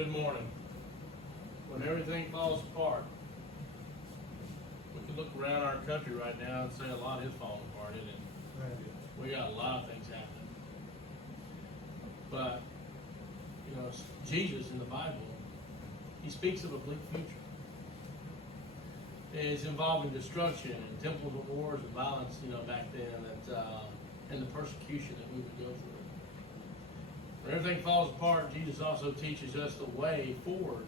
Good morning. When everything falls apart, we can look around our country right now and say a lot is falling apart, isn't it? Right. We got a lot of things happening. But, you know, Jesus in the Bible, he speaks of a bleak future. It's involving destruction and temples of wars and violence, you know, back then, and the persecution that we would go through. When everything falls apart, Jesus also teaches us the way forward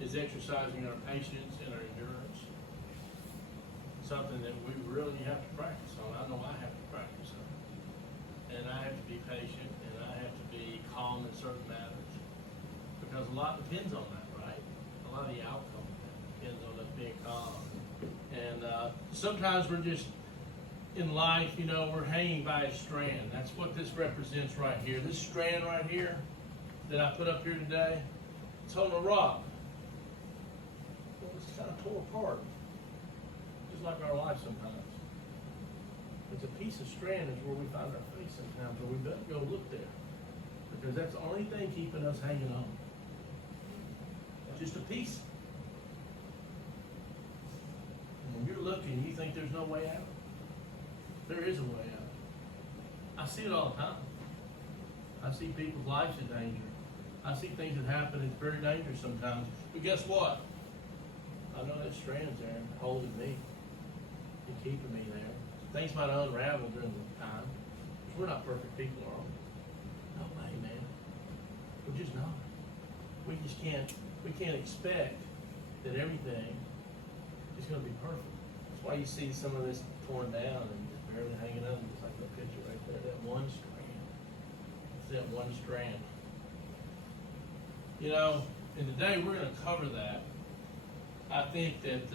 is exercising our patience and our endurance. Something that we really have to practice on. I know I have to practice on. And I have to be patient and I have to be calm in certain matters. Because a lot depends on that, right? A lot of the outcome depends on us being calm. And sometimes we're just in life, you know, we're hanging by a strand. That's what this represents right here. This strand right here that I put up here today, it's on a rock. Well, it's kind of tore apart, just like our life sometimes. It's a piece of strand is where we find our face sometimes, or we better go look there, because that's the only thing keeping us hanging on. Just a piece. And when you're looking, you think there's no way out. There is a way out. I see it all the time. I see people's lives in danger. I see things that happen that's very dangerous sometimes. But guess what? I know that strand's there holding me and keeping me there. Things might unravel during the time. Because we're not perfect people, are we? No way, man. We're just not. We can't expect that everything is going to be perfect. That's why you see some of this torn down and barely hanging on, just like that picture right there, that one strand. It's that one strand. You know, and today we're going to cover that. I think that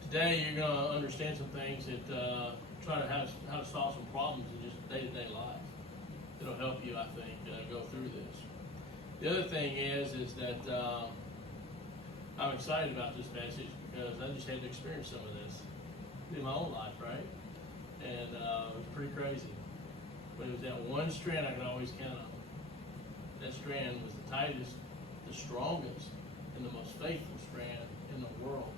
today you're going to understand some things that try to how to solve some problems in just day-to-day life. It'll help you, I think, go through this. The other thing is that I'm excited about this message because I just had to experience some of this in my own life, right? And it was pretty crazy. But it was that one strand I could always count on. That strand was the tightest, the strongest, and the most faithful strand in the world.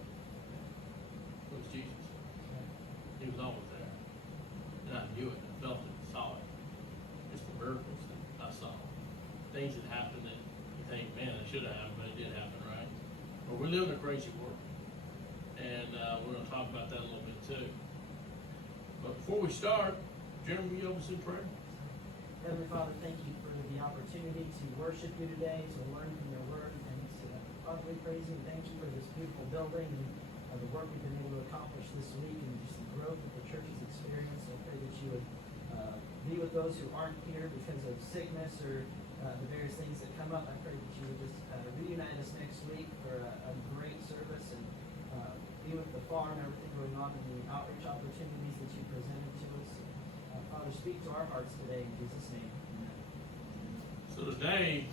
It was Jesus. He was always there. And I knew it, I felt it, saw it. It's the miracles that I saw. Things that happened that you think, man, it should have happened, but it did happen, right? But we live in a crazy world. And we're going to talk about that a little bit too. But before we start, Jeremy, will you open us in prayer? Heavenly Father, thank you for the opportunity to worship you today, to learn from your word, and to publicly praise you. Thank you for this beautiful building and the work we've been able to accomplish this week and just the growth that the church has experienced. I pray that you would be with those who aren't here because of sickness or the various things that come up. I pray that you would just reunite us next week for a great service and be with the farm and everything going on and the outreach opportunities that you presented to us. Father, speak to our hearts today in Jesus' name. Amen. So today,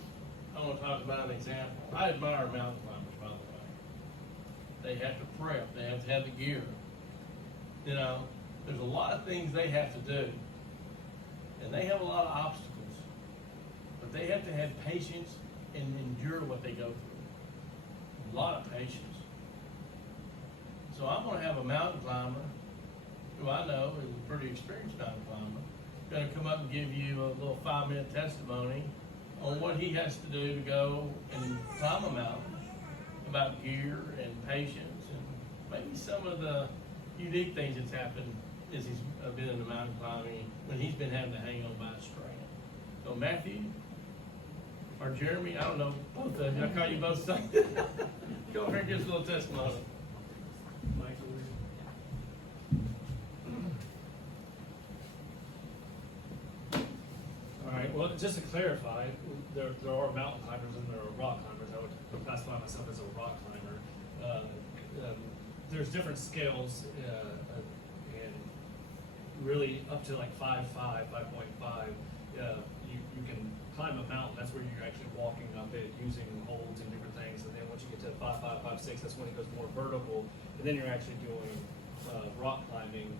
I want to talk about an example. I admire mountain climbers, by the way. They have to prep. They have to have the gear. You know, there's a lot of things they have to do. And they have a lot of obstacles. But they have to have patience and endure what they go through. A lot of patience. So I'm going to have a mountain climber who I know is a pretty experienced mountain climber, going to come up and give you a little 5-minute testimony on what he has to do to go and climb a mountain, about gear and patience and maybe some of the unique things that's happened as he's been in the mountain climbing when he's been having to hang on by a strand. So Matthew or Jeremy, I don't know, both of you, I call you both something. Go over here and give us a little testimony. All right. Well, just to clarify, there are mountain climbers and there are rock climbers. I would classify myself as a rock climber. There's different scales, and really up to like 5.5. You can climb a mountain. That's where you're actually walking up it using holds and different things. And then once you get to 5.5, 5.6, that's when it goes more vertical. And then you're actually doing rock climbing,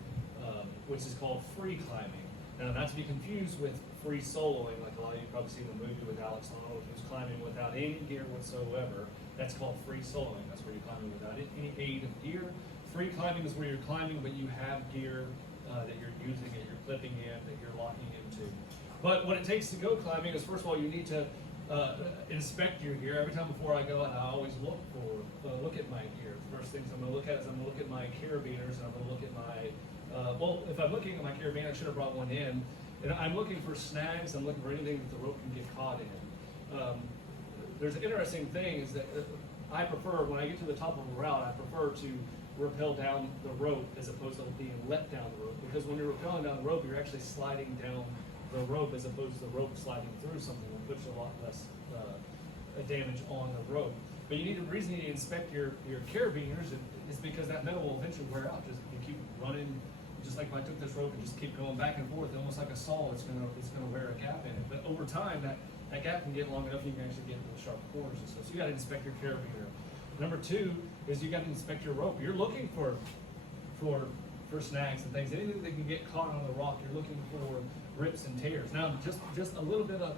which is called free climbing. Now, not to be confused with free soloing, like a lot of you probably seen the movie with Alex Honnold, who's climbing without any gear whatsoever. That's called free soloing. That's where you're climbing without any aid of gear. Free climbing is where you're climbing, but you have gear that you're using, that you're clipping in, that you're locking into. But what it takes to go climbing is, first of all, you need to inspect your gear. Every time before I go, I always look at my gear. The first things I'm going to look at is I'm going to look at my carabiners, and I'm going to look at my well, if I'm looking at my carabiner, I should have brought one in. And I'm looking for snags. I'm looking for anything that the rope can get caught in. There's an interesting thing is that I prefer, when I get to the top of a route, I prefer to rappel down the rope as opposed to being let down the rope. Because when you're rappelling down the rope, you're actually sliding down the rope as opposed to the rope sliding through something, which puts a lot less damage on the rope. But the reason you inspect your carabiners is because that metal will eventually wear out. Just you keep running, just like if I took this rope and just keep going back and forth, almost like a saw, it's gonna wear a gap in it. But over time, that gap can get long enough you can actually get into sharp corners and stuff. So you gotta inspect your carabiner. Number two is you gotta inspect your rope. You're looking for snags and things, anything that can get caught on the rock. You're looking for rips and tears. Now, just a little bit of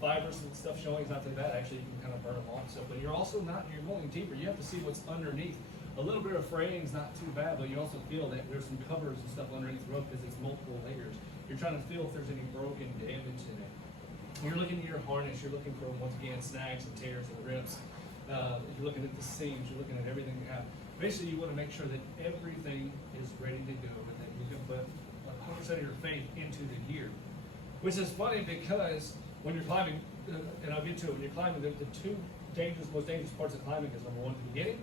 fibers and stuff showing is not too bad. Actually, you can kind of burn them off. So, but you're going deeper. You have to see what's underneath. A little bit of fraying is not too bad, but you also feel that there's some covers and stuff underneath the rope because it's multiple layers. You're trying to feel if there's any broken damage in it. You're looking at your harness. You're looking for, once again, snags and tears and rips. You're looking at the seams. You're looking at everything you have. Basically, you want to make sure that everything is ready to go and that you can put 100% of your faith into the gear. Which is funny because when you're climbing, and I'll get to it, when you're climbing, the two most dangerous parts of climbing is number one, the beginning,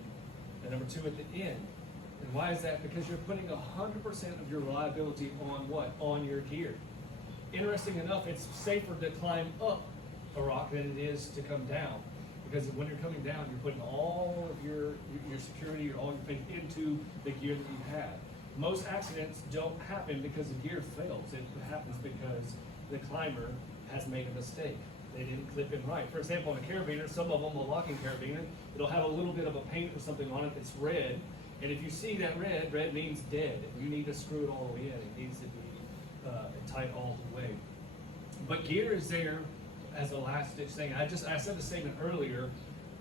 and number two, at the end. And why is that? Because you're putting 100% of your reliability on what? On your gear. Interesting enough, it's safer to climb up a rock than it is to come down. Because when you're coming down, you're putting all of your security, all your faith into the gear that you have. Most accidents don't happen because the gear fails. It happens because the climber has made a mistake. They didn't clip in right. For example, on a carabiner, some of them, a locking carabiner, it'll have a little bit of a paint or something on it that's red. And if you see that red means dead. You need to screw it all the way in. It needs to be tight all the way. But gear is there as a last ditch thing. I said the statement earlier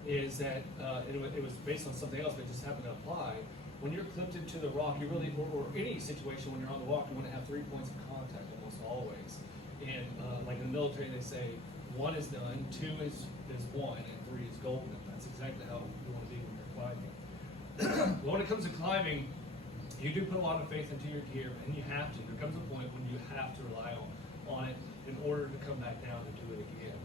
is that it was based on something else, but it just happened to apply. When you're clipped into the rock, you really, or any situation when you're on the rock, you want to have 3 points of contact almost always. And like in the military, they say 1 is done, 2 is 1, and 3 is golden. That's exactly how you want to be when you're climbing. But when it comes to climbing, you do put a lot of faith into your gear, and you have to. There comes a point when you have to rely on it in order to come back down and do it again.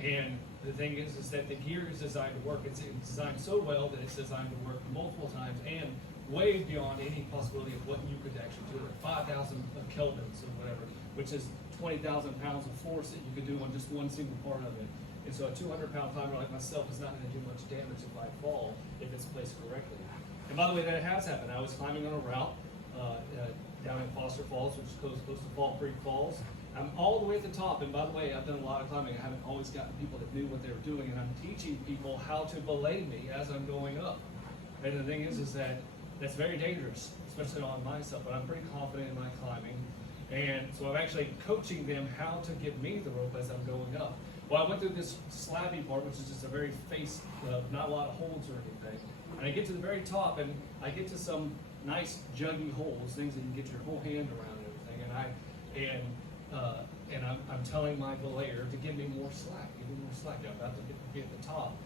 And the thing is that the gear is designed to work. It's designed so well that it's designed to work multiple times and way beyond any possibility of what you could actually do at 5,000 kelvins or whatever, which is 20,000 pounds of force that you could do on just one single part of it. And so a 200-pound climber like myself is not going to do much damage if I fall, if it's placed correctly. And by the way, that has happened. I was climbing on a route down in Foster Falls, which is close to Fall Creek Falls. I'm all the way at the top, and by the way, I've done a lot of climbing. I haven't always gotten people that knew what they were doing, and I'm teaching people how to belay me as I'm going up. And the thing is that that's very dangerous, especially on myself, but I'm pretty confident in my climbing. And so I'm actually coaching them how to give me the rope as I'm going up. Well, I went through this slabby part, which is just a very face, not a lot of holds or anything. And I get to the very top, and I get to some nice juggy holes, things that you can get your whole hand around and everything. And I'm telling my belayer to give me more slack, I'm about to get to the top.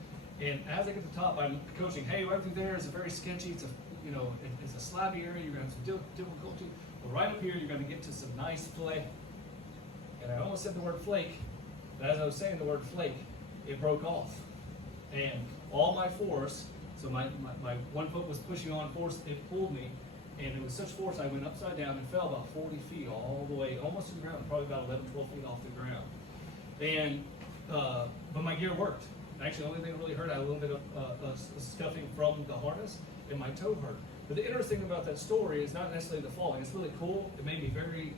And as I get to the top, I'm coaching, hey, right through there is a very sketchy, it's a slabby area, you're gonna have some difficulty. But right up here, you're gonna get to some nice flake. And I almost said the word flake, but as I was saying the word flake, it broke off. And all my force, so my one foot was pushing on force, it pulled me. And it was such force, I went upside down and fell about 40 feet all the way, almost to the ground, probably about 11, 12 feet off the ground. And, but my gear worked. Actually, the only thing that really hurt, I had a little bit of scuffing from the harness, and my toe hurt. But the interesting about that story is not necessarily the falling. It's really cool. It made me very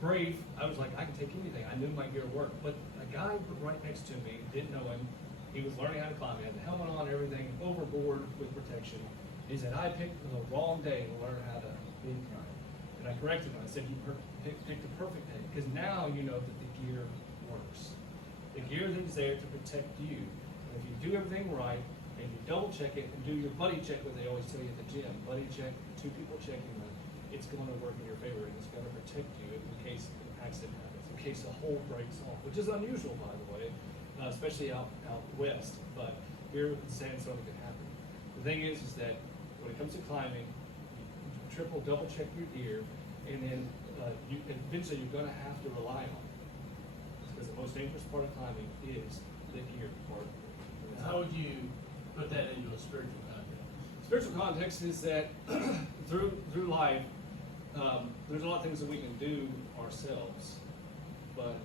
brave. I was like, I can take anything. I knew my gear worked. But a guy right next to me, didn't know him. He was learning how to climb. He had the helmet on, everything, overboard with protection. He said, I picked the wrong day to learn how to beam climb. And I corrected him. I said, you picked the perfect day, because now you know that the gear works. The gear is there to protect you. And if you do everything right, and you double check it, and do your buddy check, what they always tell you at the gym, buddy check, two people checking them, it's going to work in your favor, and it's going to protect you in case an accident happens, in case a hole breaks off, which is unusual, by the way, especially out west, but here in Sandstone it can happen. The thing is that when it comes to climbing, you triple, double check your gear, and then eventually you're going to have to rely on it, because the most dangerous part of climbing is the gear part. How would you put that into a spiritual context? Spiritual context is that through life, there's a lot of things that we can do ourselves, but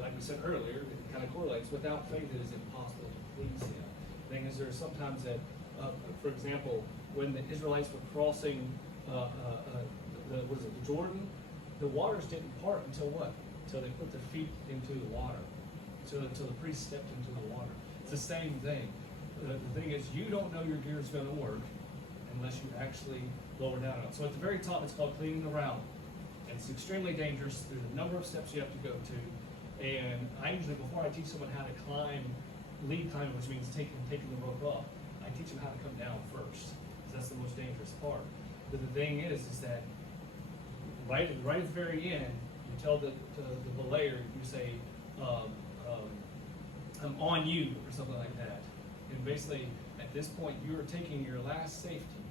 like we said earlier, it kind of correlates. Without faith, it is impossible to please Him. The thing is, there are sometimes that, for example, when the Israelites were crossing the Jordan, the waters didn't part until what? Until they put their feet into the water. Until the priest stepped into the water. It's the same thing. The thing is, you don't know your gear is going to work unless you actually lower down on it. So at the very top, it's called cleaning the round. And it's extremely dangerous. There's a number of steps you have to go to. And I usually, before I teach someone how to climb, lead climbing, which means taking the rope up, I teach them how to come down first. Because that's the most dangerous part. But the thing is that right at the very end, you tell the belayer, you say, I'm on you, or something like that. And basically, at this point, you are taking your last safety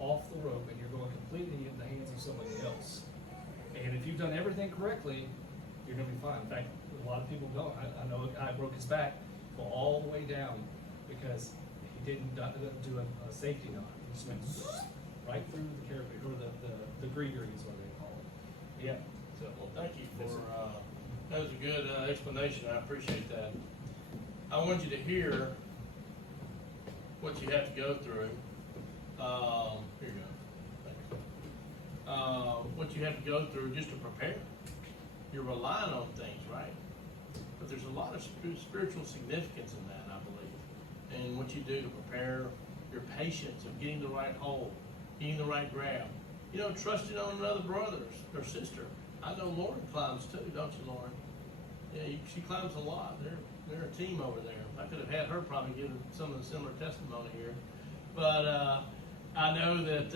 off the rope, and you're going completely in the hands of somebody else. And if you've done everything correctly, you're going to be fine. In fact, a lot of people don't. I know a guy broke his back, go all the way down, because he didn't do a safety knot. He just went right through the carabiner, or the greeter is what they call it. Yeah. So, Well, thank you for, that was a good explanation. I appreciate that. I want you to hear what you have to go through. Here you go. Thanks. What you have to go through just to prepare. You're relying on things, right? But there's a lot of spiritual significance in that, I believe. And what you do to prepare, your patience of getting the right hold, getting the right grab. You know, trusting on another brother or sister. I know Lauren climbs too, don't you, Lauren? Yeah, she climbs a lot. They're a team over there. I could have had her probably give some of the similar testimony here. But I know that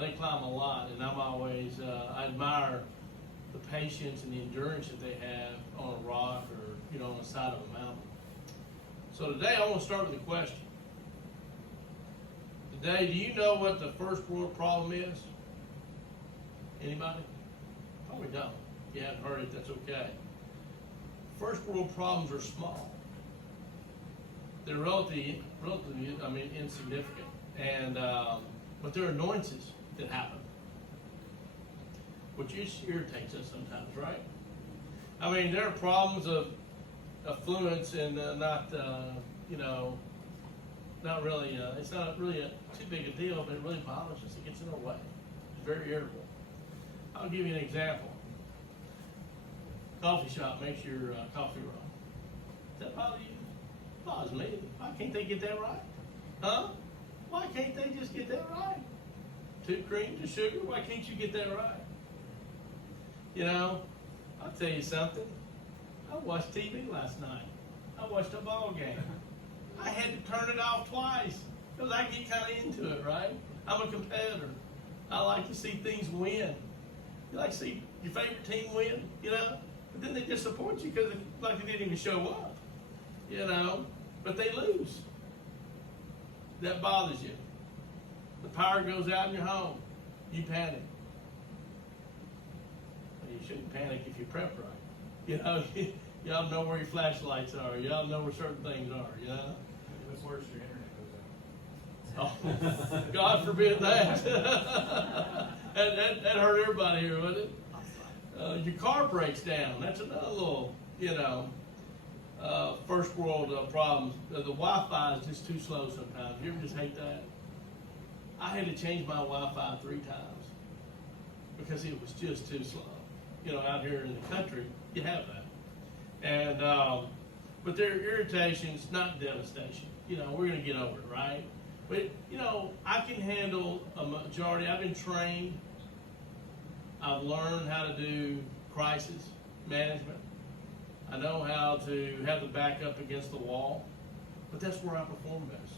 they climb a lot, and I'm always, I admire the patience and the endurance that they have on a rock or, you know, on the side of a mountain. So today I want to start with a question. Today, do you know what the first world problem is? Anybody? Probably don't. If you haven't heard it, that's okay. First world problems are small. They're relatively, insignificant. And, but there are annoyances that happen, which irritates us sometimes, right? I mean, there are problems of affluence and not really, it's not really too big a deal, but it really bothers us. It gets in our way. It's very irritable. I'll give you an example. Coffee shop makes your coffee wrong. Does that bother you? Bothers me. Why can't they get that right? Huh? Why can't they just get that right? 2 cream, 2 sugar, why can't you get that right? You know, I'll tell you something. I watched TV last night. I watched a ball game. I had to turn it off twice because I get kind of into it, right? I'm a competitor. I like to see things win. You like to see your favorite team win, you know? But then they disappoint you because like they didn't even show up, you know? But they lose. That bothers you. The power goes out in your home. You panic. Well, you shouldn't panic if you prep right. You know, y'all know where your flashlights are. Y'all know where certain things are, you know? What's worse, your internet goes out. Oh, God forbid that. that hurt everybody here, wouldn't it? Your car breaks down. That's another little, first world problems. The Wi-Fi is just too slow sometimes. You ever just hate that? I had to change my Wi-Fi 3 times because it was just too slow. You know, out here in the country, you have that. And, but there are irritations, not devastation. You know, we're going to get over it, right? But, I can handle a majority. I've been trained I've learned how to do crisis management. I know how to have the back up against the wall, but that's where I perform best.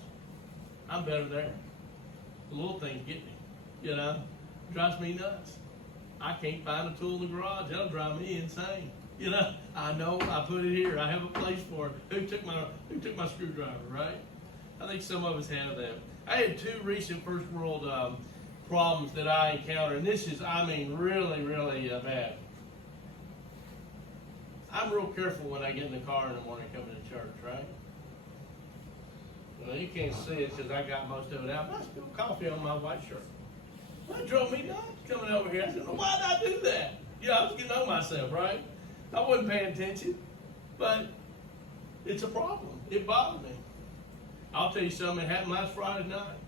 I'm better there. The little things get me, you know, drives me nuts. I can't find a tool in the garage, that'll drive me insane. You know, I know I put it here, I have a place for it. Who took my screwdriver, right? I think some of us have that. I had 2 recent first world problems that I encountered, and this is, I mean, really, really bad. I'm real careful when I get in the car in the morning coming to church, right? Well, you can't see it because I got most of it out, but I spilled coffee on my white shirt. That drove me nuts coming over here. I said, well, why did I do that? You know, I was getting on myself, right? I wasn't paying attention, but it's a problem. It bothered me. I'll tell you something, it happened last Friday night.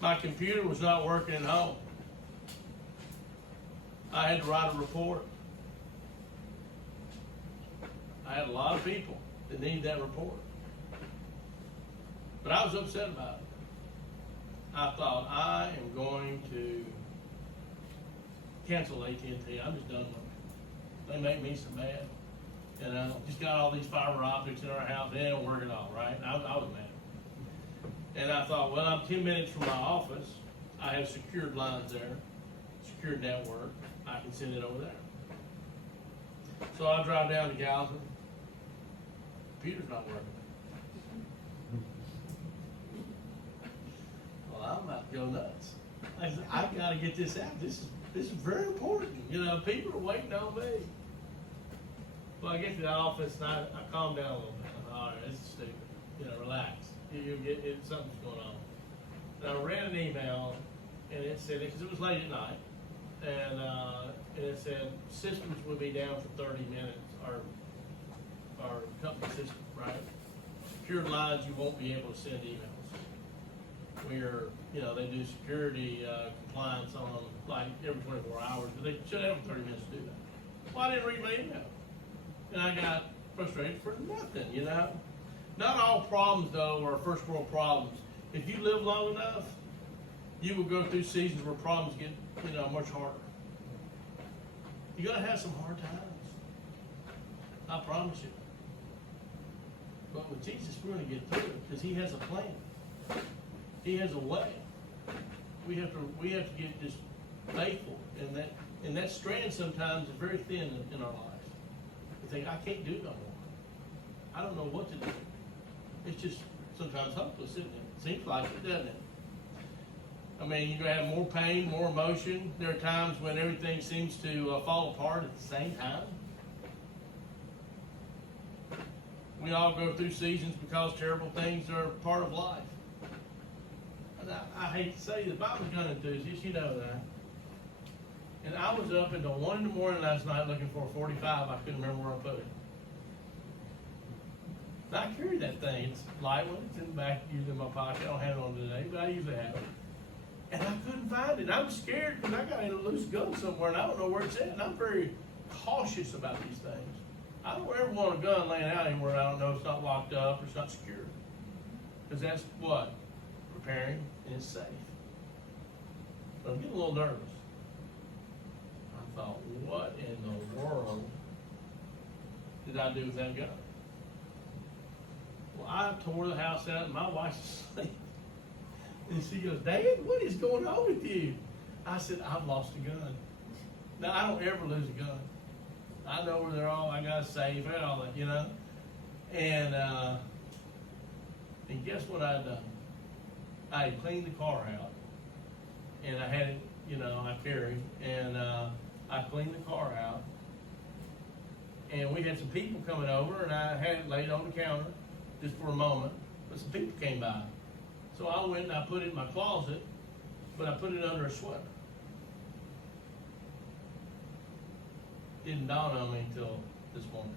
My computer was not working at home. I had to write a report. I had a lot of people that needed that report. But I was upset about it. I thought, I am going to cancel AT&T. I'm just done with it. They make me so mad. You know, just got all these fiber optics in our house. They don't work at all, right? I was mad. And I thought, well, I'm 10 minutes from my office. I have secured lines there, secured network. I can send it over there. So I drive down to Gallatin. Computer's not working. Well, I'm about to go nuts. I got to get this out. This is very important. You know, people are waiting on me. Well, I get to the office and I calm down a little bit. All right, this is stupid. You know, relax. Something's going on. And I read an email and it said, because it was late at night, and it said systems will be down for 30 minutes. Our company system, right? Secured lines, you won't be able to send emails. They do security compliance on them like every 24 hours, but they should have 30 minutes to do that. Well, I didn't read my email. And I got frustrated for nothing, you know? Not all problems, though, are first world problems. If you live long enough, you will go through seasons where problems get, much harder. You're going to have some hard times. I promise you. But with Jesus, we're going to get through it because He has a plan. He has a way. We have to get just faithful, and that strand sometimes is very thin in our lives. We think, I can't do no more. I don't know what to do. It's just sometimes hopeless, isn't it? Seems like it, doesn't it? I mean, you're going to have more pain, more emotion. There are times when everything seems to fall apart at the same time. We all go through seasons because terrible things are part of life. And I hate to say this, but I'm a gun enthusiast, you know that. And I was up until 1 in the morning last night looking for a 45. I couldn't remember where I put it. And I carry that thing. It's a light one. It's in the back, usually in my pocket. I don't have it on today, but I usually have it. And I couldn't find it. I was scared because I got a loose gun somewhere and I don't know where it's at. And I'm very cautious about these things. I don't ever want a gun laying out anywhere I don't know it's not locked up or it's not secure. Because that's what? Preparing and it's safe. But I'm getting a little nervous. I thought, what in the world did I do with that gun? Well, I tore the house out and my wife's asleep. And she goes, Dad, what is going on with you? I said, I've lost a gun. Now, I don't ever lose a gun. I know where they're all, I got a safe and all that, And guess what I'd done? I had cleaned the car out. And I had it, I carried. And I cleaned the car out. And we had some people coming over, and I had it laid on the counter just for a moment. But some people came by. So I went and I put it in my closet, but I put it under a sweater. Didn't dawn on me until this morning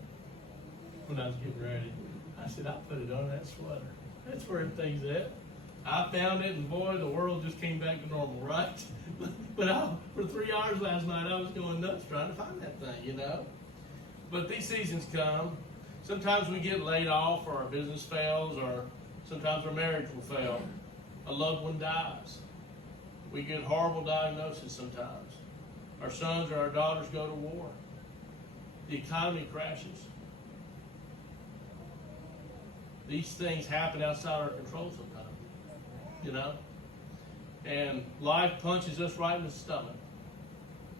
when I was getting ready. I said, I put it on that sweater. That's where everything's at. I found it, and boy, the world just came back to normal, right? But for 3 hours last night, I was going nuts trying to find that thing, But these seasons come. Sometimes we get laid off, or our business fails, or sometimes our marriage will fail. A loved one dies. We get horrible diagnosis sometimes. Our sons or our daughters go to war. The economy crashes. These things happen outside our control sometimes, you know? And life punches us right in the stomach.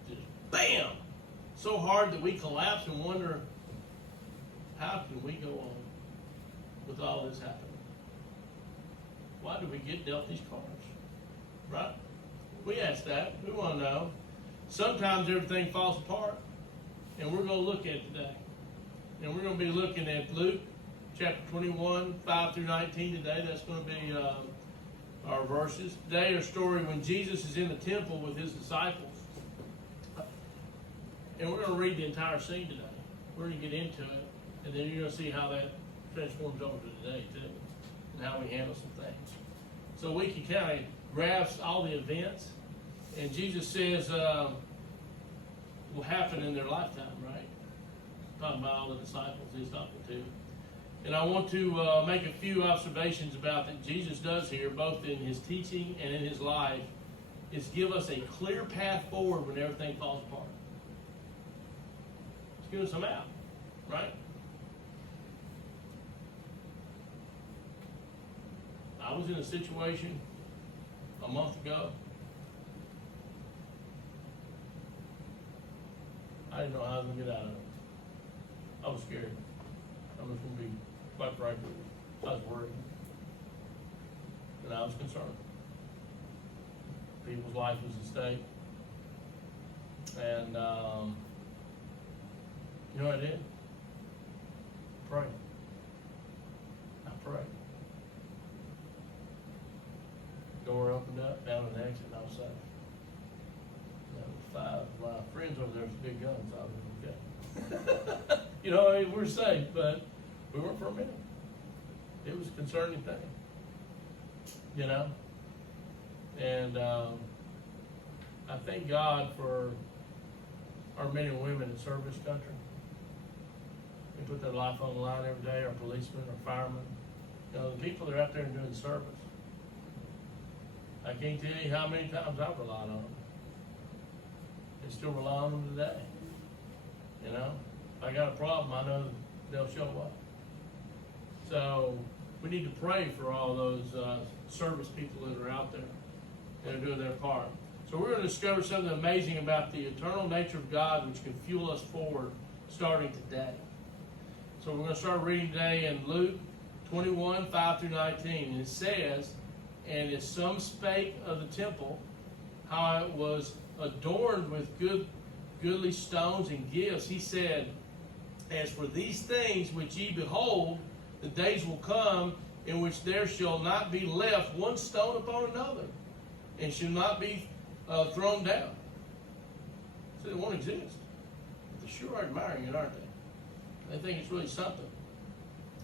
Just bam! So hard that we collapse and wonder, how can we go on with all this happening? Why do we get dealt these cards? Right? We ask that. We want to know. Sometimes everything falls apart. And we're going to look at it today. And we're going to be looking at Luke chapter 21, 5 through 19 today. That's going to be our verses. Today, our story when Jesus is in the temple with his disciples. And we're going to read the entire scene today. We're going to get into it. And then you're going to see how that transforms over to today, too. And how we handle some things. So we can kind of grasp all the events. And Jesus says will happen in their lifetime, right? Talking about all the disciples he's talking to. And I want to make a few observations about that Jesus does here, both in his teaching and in his life, is give us a clear path forward when everything falls apart. It's give us some out, right? I was in a situation a month ago. I didn't know how I was going to get out of it. I was scared. I was going to be quite frank. I was worried. And I was concerned. People's life was at stake. And, you know what I did? Pray. I prayed. Door opened up, down an exit, and I was safe. There was 5 of my friends over there with big guns. I was okay. You know, I mean, we're safe, but we weren't for a minute. It was a concerning thing. You know? And I thank God for our men and women that serve this country. They put their life on the line every day, our policemen, our firemen. You know, the people that are out there doing service. I can't tell you how many times I've relied on them. They still rely on them today. You know? If I got a problem, I know they'll show up. So we need to pray for all those service people that are out there that are doing their part. So we're going to discover something amazing about the eternal nature of God which can fuel us forward starting today. So we're going to start reading today in Luke 21, 5 through 19. And it says, "And as some spake of the temple, how it was adorned with goodly stones and gifts, he said, As for these things which ye behold, the days will come in which there shall not be left one stone upon another, and shall not be thrown down." So it won't exist. But they sure are admiring it, aren't they? They think it's really something.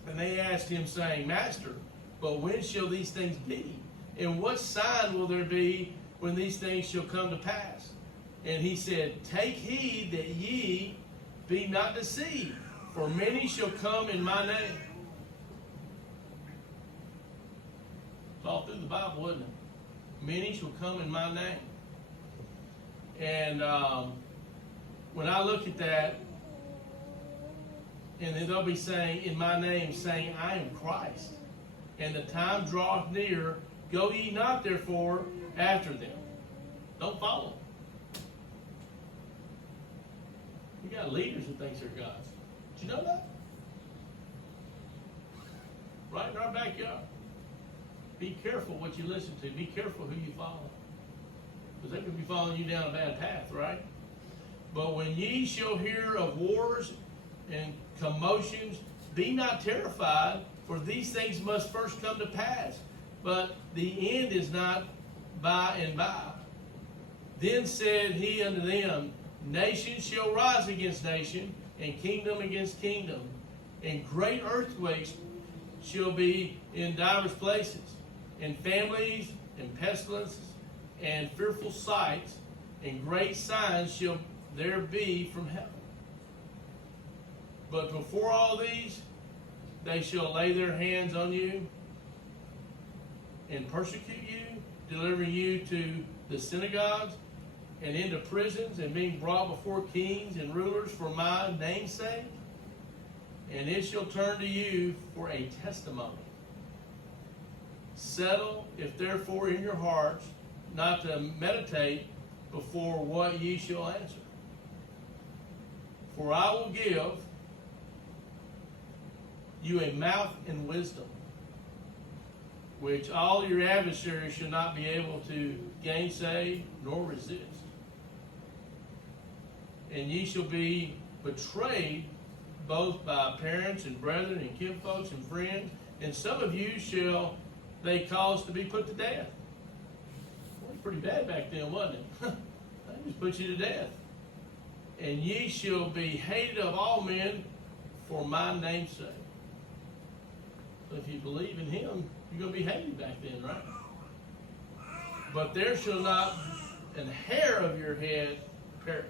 And they asked him, saying, "Master, but when shall these things be? And what sign will there be when these things shall come to pass?" And he said, "Take heed that ye be not deceived, for many shall come in my name." It's all through the Bible, isn't it? Many shall come in my name. And when I look at that, and then they'll be saying, in my name, saying, "I am Christ. And the time draweth near. Go ye not therefore after them." Don't follow them. You got leaders that think they're gods. Did you know that? Right in our backyard. Be careful what you listen to. Be careful who you follow. Because they could be following you down a bad path, right? "But when ye shall hear of wars and commotions, be not terrified, for these things must first come to pass. But the end is not by and by. Then said he unto them, Nation shall rise against nation, and kingdom against kingdom. And great earthquakes shall be in divers places, and families, and pestilences, and fearful sights, and great signs shall there be from heaven. But before all these, they shall lay their hands on you, and persecute you, delivering you to the synagogues, and into prisons, and being brought before kings and rulers for my name's sake. And it shall turn to you for a testimony. Settle, if therefore in your hearts, not to meditate before what ye shall answer. For I will give you a mouth and wisdom, which all your adversaries shall not be able to gainsay nor resist. And ye shall be betrayed both by parents and brethren and kinfolks and friends, and some of you shall they cause to be put to death. Well, it was pretty bad back then, wasn't it? They just put you to death. And ye shall be hated of all men for my name's sake. So if you believe in him, you're going to be hated back then, right? But there shall not an hair of your head perish.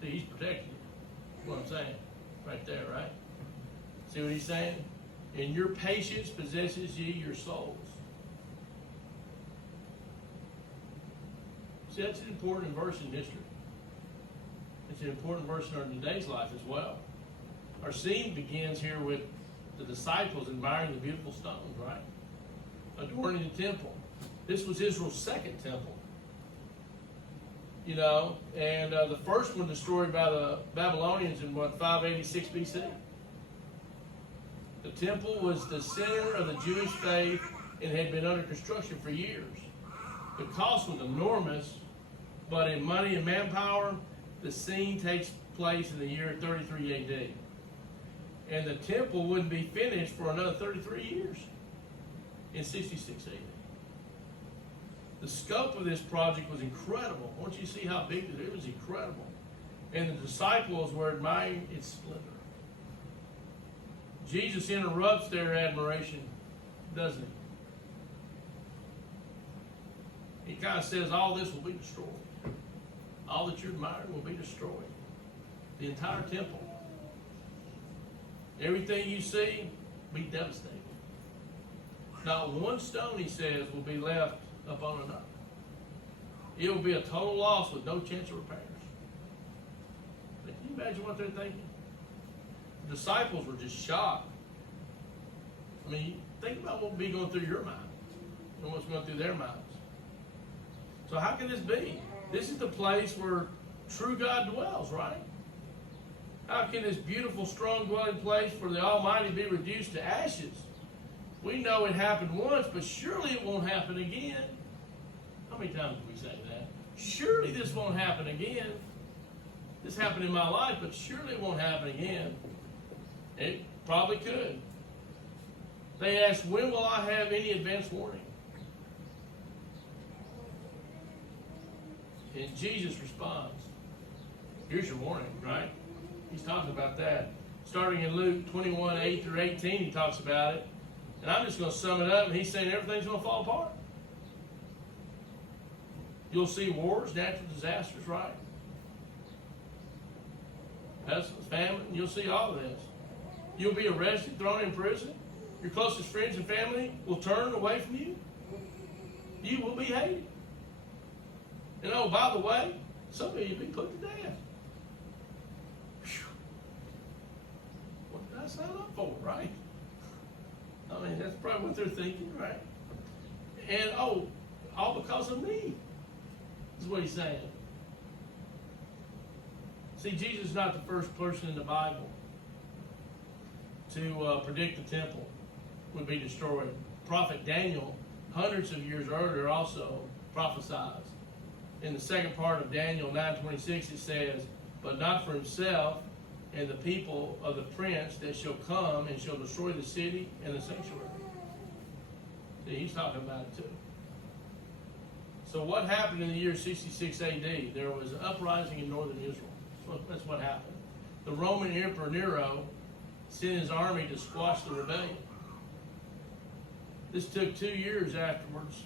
See, he's protecting you. That's what I'm saying. Right there, right? See what he's saying? In your patience possesses ye your souls. See, that's an important verse in history. It's an important verse in our today's life as well. Our scene begins here with the disciples admiring the beautiful stones, right? Adorning the temple. This was Israel's second temple. You know, and the first one destroyed by the Babylonians in 586 BC. The temple was the center of the Jewish faith and had been under construction for years. The cost was enormous, but in money and manpower, the scene takes place in the year 33 AD. And the temple wouldn't be finished for another 33 years in 66 AD. The scope of this project was incredible. I want you to see how big it was incredible. And the disciples were admiring its splendor. Jesus interrupts their admiration, doesn't he? He kind of says all this will be destroyed. All that you're admiring will be destroyed. The entire temple. Everything you see will be devastated. Not one stone, he says, will be left upon another. It will be a total loss with no chance of repairs. But can you imagine what they're thinking? The disciples were just shocked. I mean, think about what would be going through your mind and what's going through their minds. So how can this be? This is the place where true God dwells, right? How can this beautiful, strong dwelling place for the Almighty be reduced to ashes? We know it happened once, but surely it won't happen again. How many times do we say that? Surely this won't happen again. This happened in my life, but surely it won't happen again. It probably could. They asked, when will I have any advance warning? And Jesus responds, here's your warning, right? He's talking about that. Starting in Luke 21, 8 through 18, he talks about it. And I'm just going to sum it up, and he's saying everything's going to fall apart. You'll see wars, natural disasters, right? Pestilence, famine, you'll see all of this. You'll be arrested, thrown in prison. Your closest friends and family will turn away from you. You will be hated. And oh, by the way, some of you will be put to death. Whew. What did I sign up for, right? I mean, that's probably what they're thinking, right? And oh, all because of me, is what he's saying. See, Jesus is not the first person in the Bible to predict the temple would be destroyed. Prophet Daniel, hundreds of years earlier, also prophesied. In the second part of Daniel 9:26, it says, but not for himself and the people of the prince that shall come and shall destroy the city and the sanctuary. See, he's talking about it too. So what happened in the year 66 AD? There was an uprising in northern Israel. That's what happened. The Roman Emperor Nero sent his army to squash the rebellion. This took 2 years afterwards.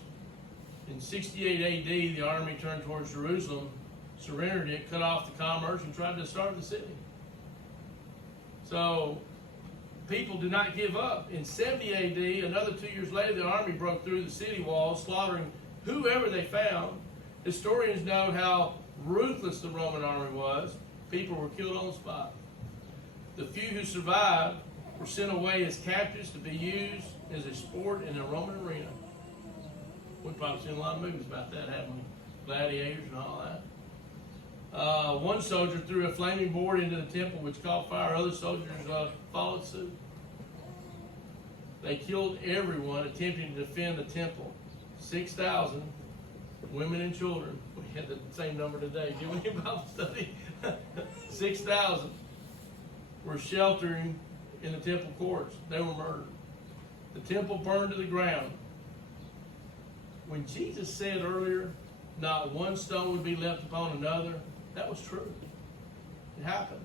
In 68 AD, the army turned towards Jerusalem, surrendered it, cut off the commerce, and tried to starve the city. So people did not give up. In 70 AD, another 2 years later, the army broke through the city walls, slaughtering whoever they found, Historians note how ruthless the Roman army was. People were killed on the spot. The few who survived were sent away as captives to be used as a sport in the Roman arena. We've probably seen a lot of movies about that, haven't we? Gladiators and all that. One soldier threw a flaming board into the temple which caught fire. Other soldiers followed suit. They killed everyone attempting to defend the temple. 6,000 women and children. We had the same number today. Did we in Bible study? 6,000 were sheltering in the temple courts. They were murdered. The temple burned to the ground. When Jesus said earlier, not one stone would be left upon another, that was true. It happened.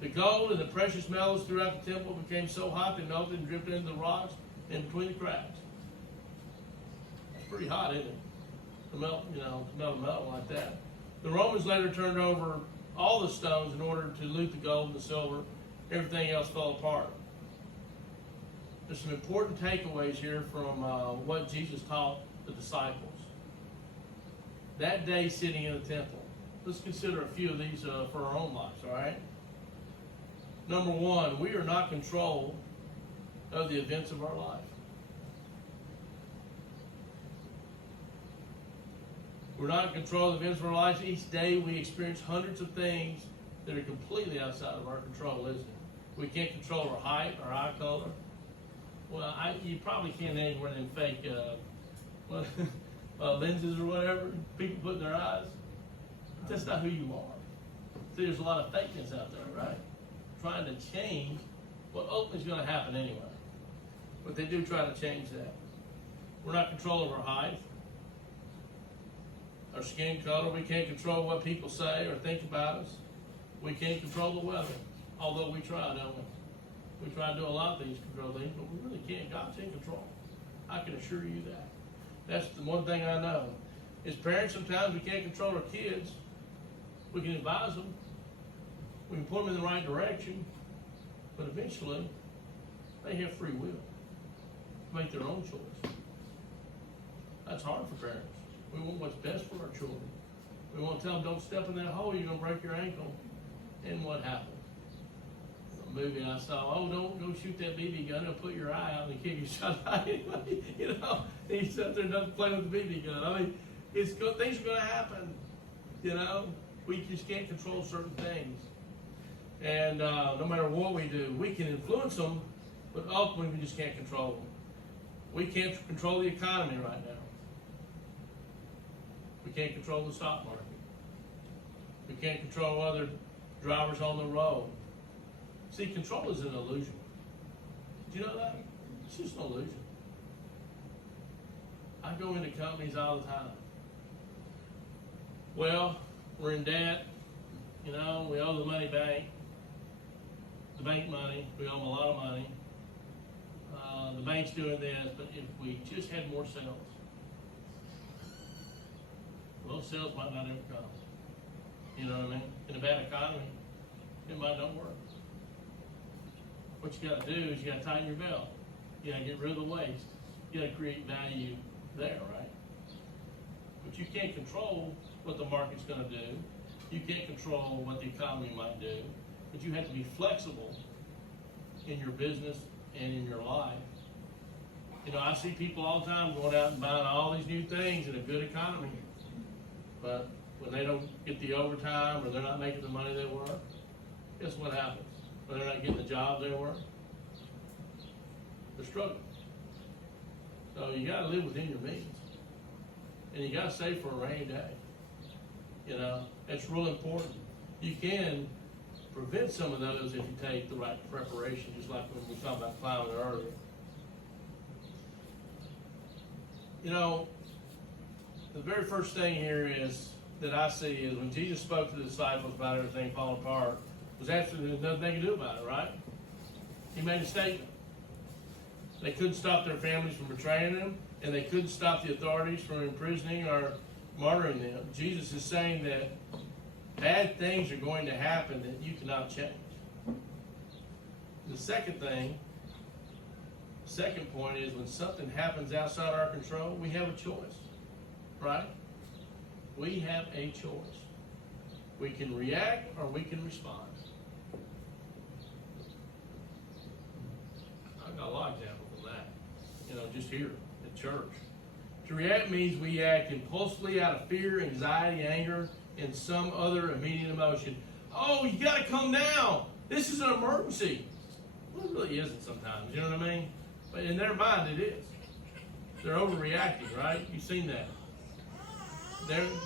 The gold and the precious metals throughout the temple became so hot they melted and dripped into the rocks and between the cracks. It's pretty hot, isn't it? To melt, to melt a metal like that. The Romans later turned over all the stones in order to loot the gold and the silver. Everything else fell apart. There's some important takeaways here from what Jesus taught the disciples. That day sitting in the temple. Let's consider a few of these for our own lives, all right? Number one, we are not in control of the events of our life. We're not in control of the events of our lives. Each day we experience hundreds of things that are completely outside of our control, isn't it? We can't control our height, our eye color. Well, you probably can't anywhere in fake lenses or whatever people put in their eyes. But that's not who you are. See, there's a lot of fakeness out there, right? Trying to change what ultimately is going to happen anyway. But they do try to change that. We're not in control of our height, our skin color. We can't control what people say or think about us. We can't control the weather, although we try, don't we? We try to do a lot of things to control things, but we really can't. God's in control. I can assure you that. That's the one thing I know. As parents, sometimes we can't control our kids. We can advise them. We can put them in the right direction. But eventually, they have free will to make their own choice. That's hard for parents. We want what's best for our children. We want to tell them, don't step in that hole, you're going to break your ankle. And what happened? A movie I saw, don't go shoot that BB gun, it'll put your eye out and the kid gets shot out anyway. He sat there and doesn't play with the BB gun. I mean, things are going to happen. We just can't control certain things. And no matter what we do, we can influence them, but ultimately we just can't control them. We can't control the economy right now. We can't control the stock market. We can't control other drivers on the road. See, control is an illusion. Do you know that? It's just an illusion. I go into companies all the time. Well, we're in debt. We owe the money back. The bank money. We owe them a lot of money. The bank's doing this, but if we just had more sales, well, sales might not ever come. You know what I mean? In a bad economy, it might not work. What you got to do is you got to tighten your belt. You got to get rid of the waste. You got to create value there, right? But you can't control what the market's going to do. You can't control what the economy might do. But you have to be flexible in your business and in your life. I see people all the time going out and buying all these new things in a good economy. But when they don't get the overtime or they're not making the money they work, guess what happens? When they're not getting the job they work, they're struggling. So you got to live within your means. And you got to save for a rainy day. It's real important. You can prevent some of those if you take the right preparation, just like when we talked about climbing earlier. The very first thing here is that I see is when Jesus spoke to the disciples about everything falling apart, was absolutely nothing they could do about it, right? He made a statement. They couldn't stop their families from betraying them, and they couldn't stop the authorities from imprisoning or martyring them. Jesus is saying that bad things are going to happen that you cannot change. The second point is when something happens outside our control, we have a choice, right? We have a choice. We can react or we can respond. I've got a lot of examples of that. Just here at church. To react means we act impulsively out of fear, anxiety, anger, and some other immediate emotion. Oh, you got to come down. This is an emergency. Well, it really isn't sometimes. You know what I mean? But in their mind, it is. They're overreacting, right? You've seen that.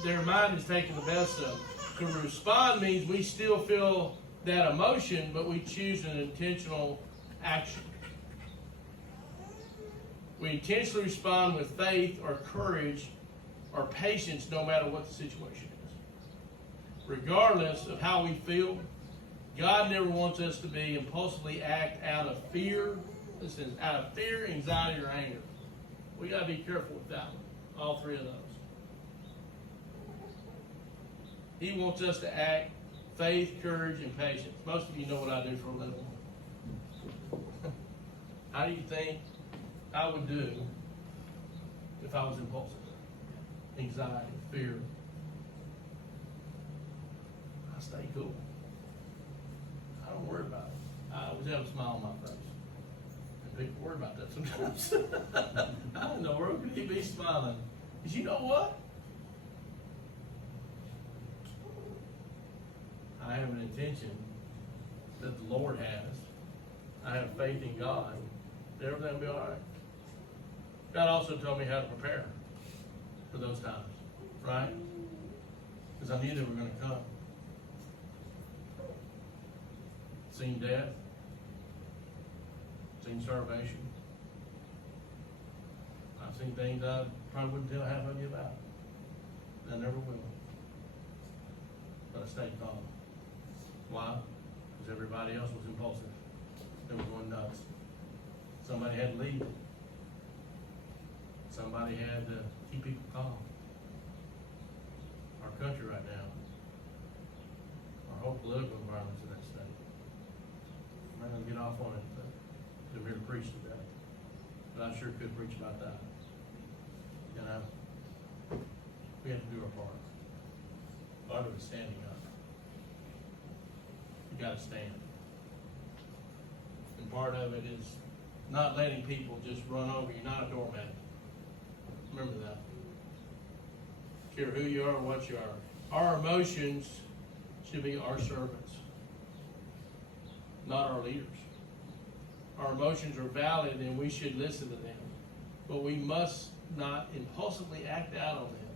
Their mind is taking the best of them. To respond means we still feel that emotion, but we choose an intentional action. We intentionally respond with faith or courage or patience no matter what the situation is. Regardless of how we feel, God never wants us to be impulsively act out of fear. Listen, out of fear, anxiety, or anger. We got to be careful with that one. All three of those. He wants us to act faith, courage, and patience. Most of you know what I do for a living. How do you think I would do if I was impulsive? Anxiety, fear. I stay cool. I don't worry about it. I always have a smile on my face. And people worry about that sometimes. I don't know, where could he be smiling? Because you know what? I have an intention that the Lord has. I have faith in God. That everything will be all right. God also told me how to prepare for those times, right? Because I knew they were going to come. Seen death. Seen starvation. I've seen things I probably wouldn't tell half of you about. I never will. But I stayed calm. Why? Because everybody else was impulsive. They were going nuts. Somebody had to lead. Somebody had to keep people calm. Our country right now, our whole political environment's in that state. I'm not going to get off on it, but I'm here to preach today. But I sure could preach about that. We have to do our part. Part of it is standing up. You got to stand. And part of it is not letting people just run over you. Not a doormat. Remember that. Care who you are or what you are. Our emotions should be our servants, not our leaders. Our emotions are valid and we should listen to them, but we must not impulsively act out on them.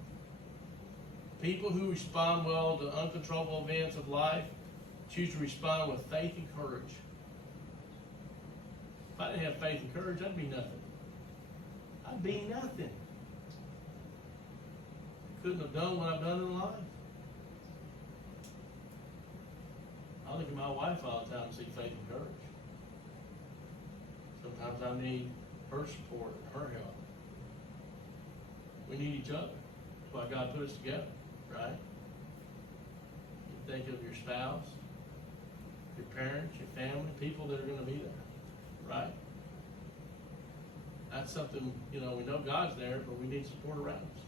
People who respond well to uncontrollable events of life choose to respond with faith and courage. If I didn't have faith and courage, I'd be nothing. I'd be nothing. Couldn't have done what I've done in life. I look at my wife all the time and see faith and courage. Sometimes I need her support and her help. We need each other. That's why God put us together, right? You think of your spouse, your parents, your family, people that are going to be there, right? That's something, we know God's there, but we need support around us.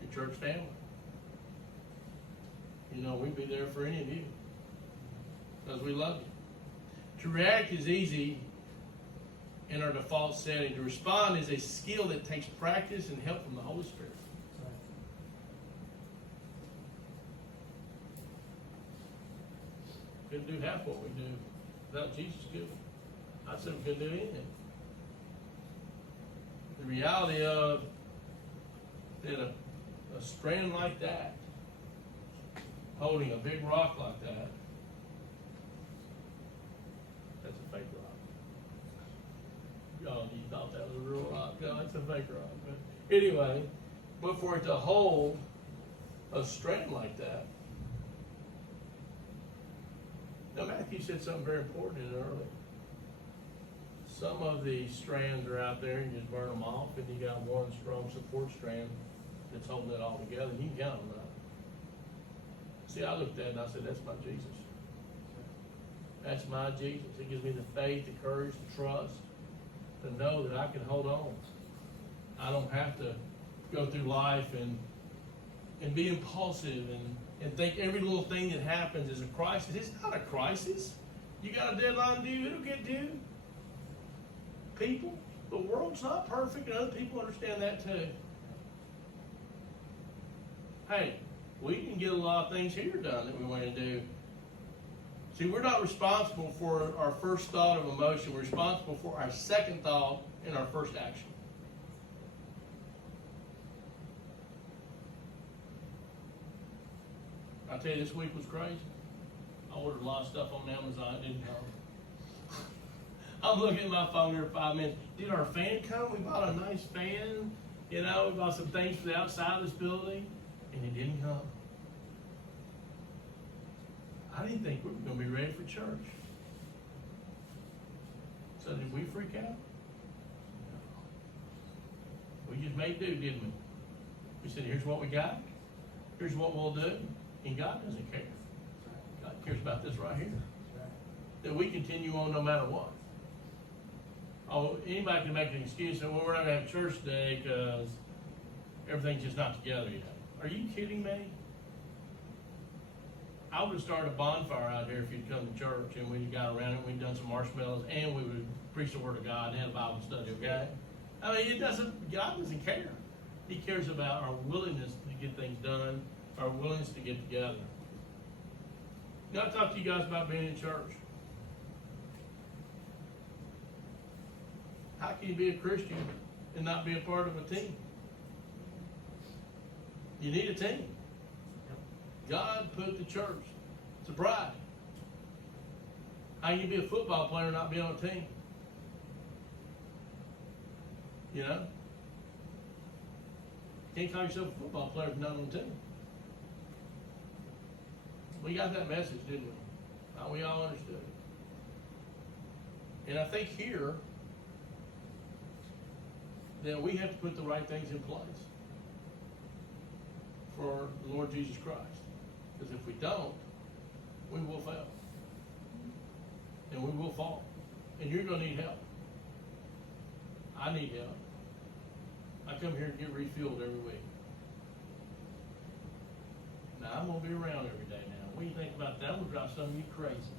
Your church family. We'd be there for any of you because we love you. To react is easy in our default setting. To respond is a skill that takes practice and help from the Holy Spirit. Couldn't do half what we do without Jesus good. I said we couldn't do anything. The reality of that a strand like that, holding a big rock like that, that's a fake rock. Y'all, you thought that was a real rock. No, it's a fake rock. But anyway, but for it to hold a strand like that. Now, Matthew said something very important in it earlier. Some of the strands are out there, and you just burn them off, and you got one strong support strand that's holding it all together. You can count them up. See, I looked at it and I said, that's my Jesus. That's my Jesus. It gives me the faith, the courage, the trust to know that I can hold on. I don't have to go through life and and be impulsive and think every little thing that happens is a crisis. It's not a crisis. You got a deadline due, it'll get due. People, the world's not perfect, and other people understand that too. Hey, we can get a lot of things here done that we want to do. See, we're not responsible for our first thought of emotion. We're responsible for our second thought and our first action. I tell you, this week was crazy. I ordered a lot of stuff on Amazon. It didn't come. I'm looking at my phone every 5 minutes. Did our fan come? We bought a nice fan. You know, we bought some things for the outside of this building, and it didn't come. I didn't think we were going to be ready for church. So did we freak out? We just made do, didn't we? We said, here's what we got. Here's what we'll do. And God doesn't care. God cares about this right here. That we continue on no matter what. Oh, anybody can make an excuse and, well, we're not going to have church today because everything's just not together yet. Are you kidding me? I would have started a bonfire out here if you'd come to church and we'd got around it, we'd done some marshmallows, and we would preach the Word of God and have a Bible study, okay? I mean, God doesn't care. He cares about our willingness to get things done, our willingness to get together. You know, I talked to you guys about being in church. How can you be a Christian and not be a part of a team? You need a team. God put the church. It's a bride. How can you be a football player and not be on a team? You know? You can't call yourself a football player if you're not on a team. We got that message, didn't we? We all understood it. And I think here that we have to put the right things in place for the Lord Jesus Christ. Because if we don't, we will fail. And we will fall. And you're going to need help. I need help. I come here and get refueled every week. Now, I'm going to be around every day now. What do you think about that? I'm going to drive some of you crazy.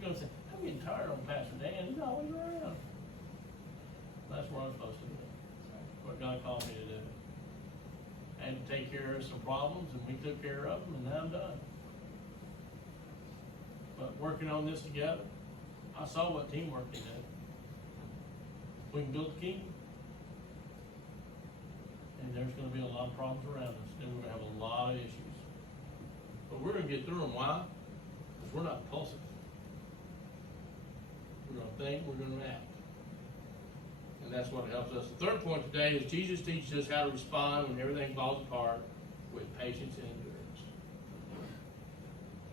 You're going to say, I'm getting tired of Pastor Dan. He's always around. That's what I'm supposed to do. What God called me to do. I had to take care of some problems, and we took care of them, and now I'm done. But working on this together, I saw what teamwork can do. We can build the kingdom. And there's going to be a lot of problems around us, and we're going to have a lot of issues. But we're going to get through them. Why? Because we're not impulsive. We're going to think, we're going to act. And that's what helps us. The third point today is Jesus teaches us how to respond when everything falls apart with patience and endurance.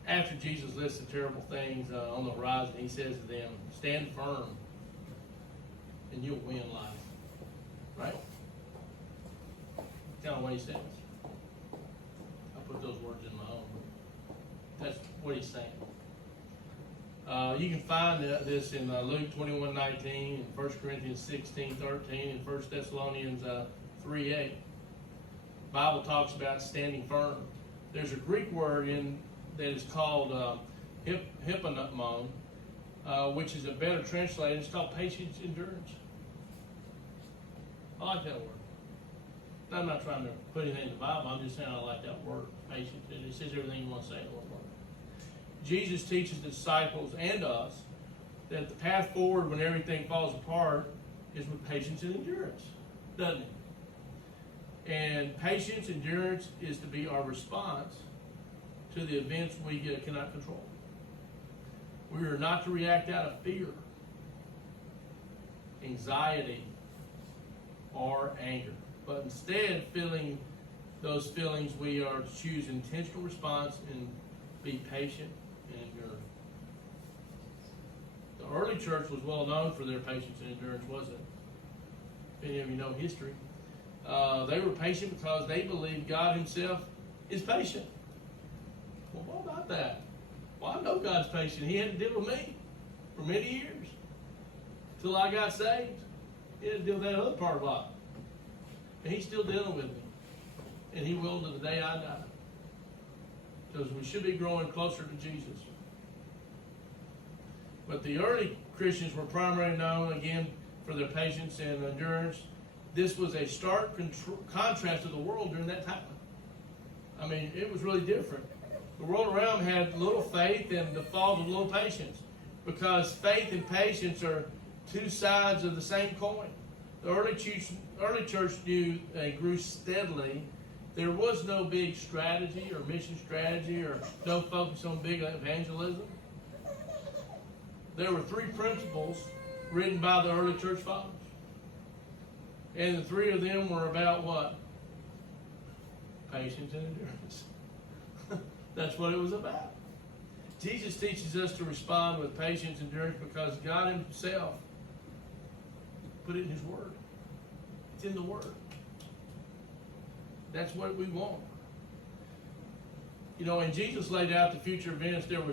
After Jesus lists the terrible things on the horizon, he says to them, stand firm and you'll win life. Right? That's kind of what he says. I put those words in my own. That's what he's saying. You can find this in Luke 21:19, and 1 Corinthians 16:13, and 1 Thessalonians 3:8. The Bible talks about standing firm. There's a Greek word that is called hypomone, which is a better translated. It's called patience, endurance. I like that word. I'm not trying to put anything in the Bible. I'm just saying I like that word, patience. It says everything you want to say in one word. Jesus teaches the disciples and us that the path forward when everything falls apart is with patience and endurance, doesn't it? And patience, endurance is to be our response to the events we cannot control. We are not to react out of fear, anxiety, or anger, but instead, feeling those feelings, we are to choose intentional response and be patient and endure. The early church was well known for their patience and endurance, wasn't it? If any of you know history. They were patient because they believed God himself is patient. Well, what about that? Well, I know God's patient. He had to deal with me for many years until I got saved. He had to deal with that other part of life. And he's still dealing with me. and He will to the day I die. Because we should be growing closer to Jesus. But the early Christians were primarily known, again, for their patience and endurance. This was a stark contrast to the world during that time. I mean, it was really different. The world around them had little faith and the fall of little patience, because faith and patience are two sides of the same coin. The early church knew and grew steadily. There was no big strategy or mission strategy or no focus on big evangelism. There were 3 principles written by the early church fathers. And the 3 of them were about what? Patience and endurance. That's what it was about. Jesus teaches us to respond with patience and endurance because God Himself put it in His Word. It's in the Word. That's what we want. You know, and Jesus laid out the future events. There were